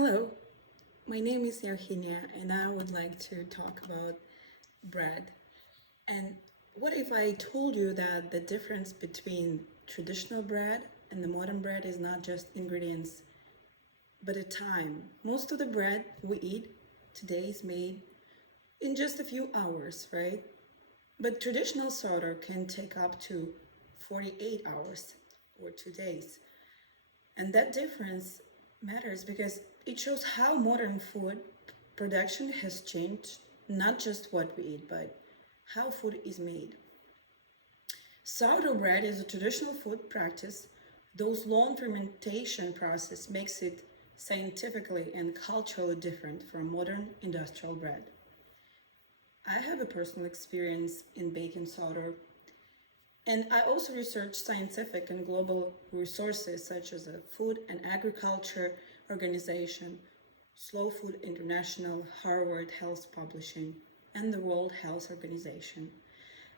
Hello, my name is Yarhinia and I would like to talk about bread. And what if I told you that the difference between traditional bread and the modern bread is not just ingredients, but a time? Most of the bread we eat today is made in just a few hours, right? But traditional sourdough can take up to 48 hours or 2 days. And that difference matters because it shows how modern food production has changed not just what we eat, but how food is made. Sourdough bread is a traditional food practice. Those long fermentation process makes it scientifically and culturally different from modern industrial bread. I have a personal experience in baking sourdough, and I also research scientific and global resources such as the Food and Agriculture Organization, Slow Food International, Harvard Health Publishing, and the World Health Organization.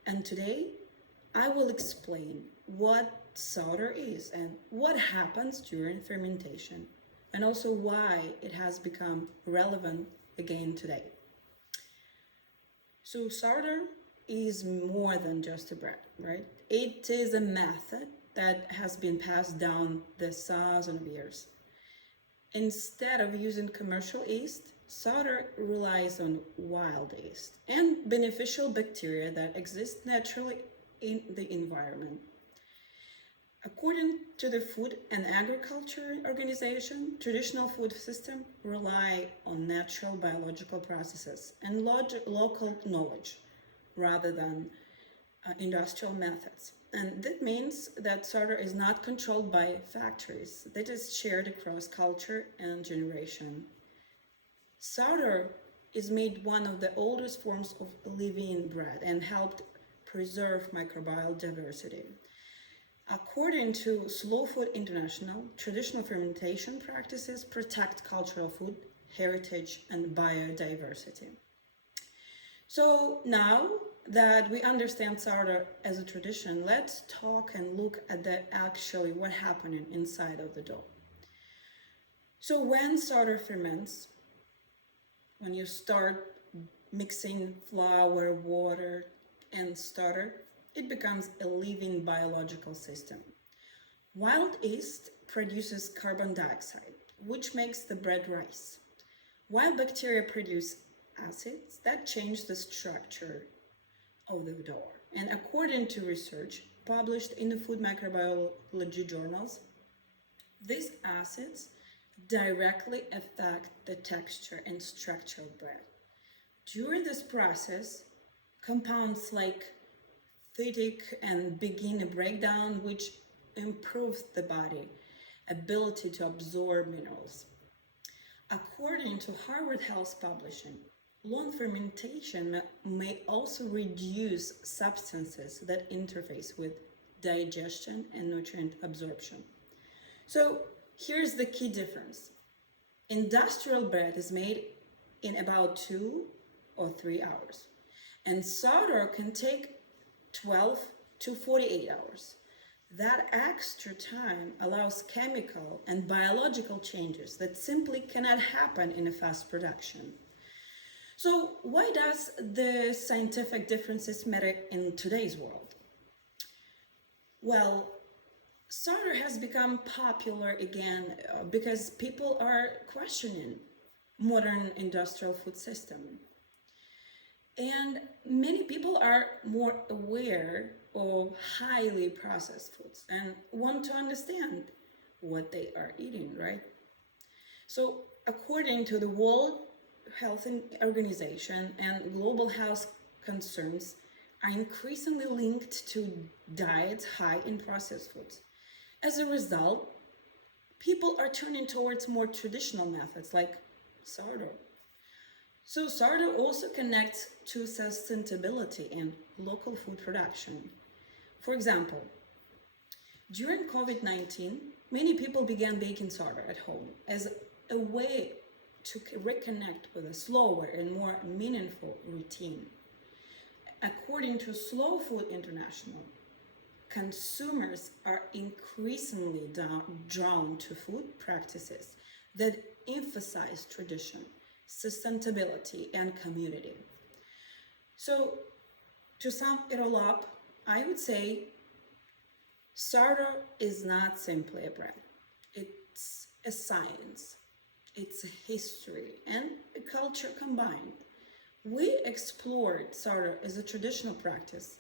And today, I will explain what sourdough is and what happens during fermentation, and also why it has become relevant again today. So sourdough is more than just a bread, right? It is a method that has been passed down the thousands of years. Instead of using commercial yeast, sourdough relies on wild yeast and beneficial bacteria that exist naturally in the environment. According to the Food and Agriculture Organization, traditional food systems rely on natural biological processes and local knowledge rather than industrial methods. And that means that sourdough is not controlled by factories, that is shared across culture and generation. Sourdough is made one of the oldest forms of living bread and helped preserve microbial diversity. According to Slow Food International, traditional fermentation practices protect cultural food, heritage, and biodiversity. So now that we understand sourdough as a tradition, let's talk and look at actually what happening inside of the dough. So when sourdough ferments, when you start mixing flour, water, and starter, it becomes a living biological system. Wild yeast produces carbon dioxide, which makes the bread rise. Wild bacteria produce acids that change the structure of the dough. And according to research published in the food microbiology journals, these acids directly affect the texture and structure of bread. During this process, compounds like phytic and begin a breakdown which improves the body ability to absorb minerals. According to Harvard Health Publishing, long fermentation may also reduce substances that interface with digestion and nutrient absorption. So here's the key difference. Industrial bread is made in about 2 or 3 hours, and sourdough can take 12 to 48 hours. That extra time allows chemical and biological changes that simply cannot happen in a fast production. So why does the scientific differences matter in today's world? Well, sourdough has become popular again because people are questioning modern industrial food system. And many people are more aware of highly processed foods and want to understand what they are eating, right? So according to the World Health Organization and global health concerns are increasingly linked to diets high in processed foods. As a result, people are turning towards more traditional methods like sourdough. So sourdough also connects to sustainability and local food production. For example, during COVID-19, many people began baking sourdough at home as a way to reconnect with a slower and more meaningful routine. According to Slow Food International, consumers are increasingly drawn to food practices that emphasize tradition, sustainability, and community. So, to sum it all up, I would say starter is not simply a brand, it's a science, it's a history, and a culture combined. We explored starter as a traditional practice.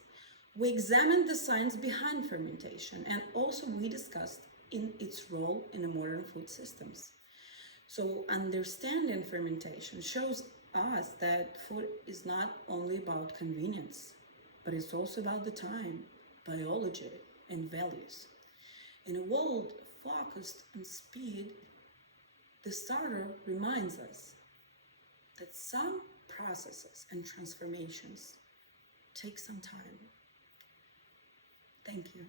We examined the science behind fermentation, and also we discussed in its role in the modern food systems. So understanding fermentation shows us that food is not only about convenience, but it's also about the time, biology, and values. In a world focused on speed, the starter reminds us that some processes and transformations take some time. Thank you.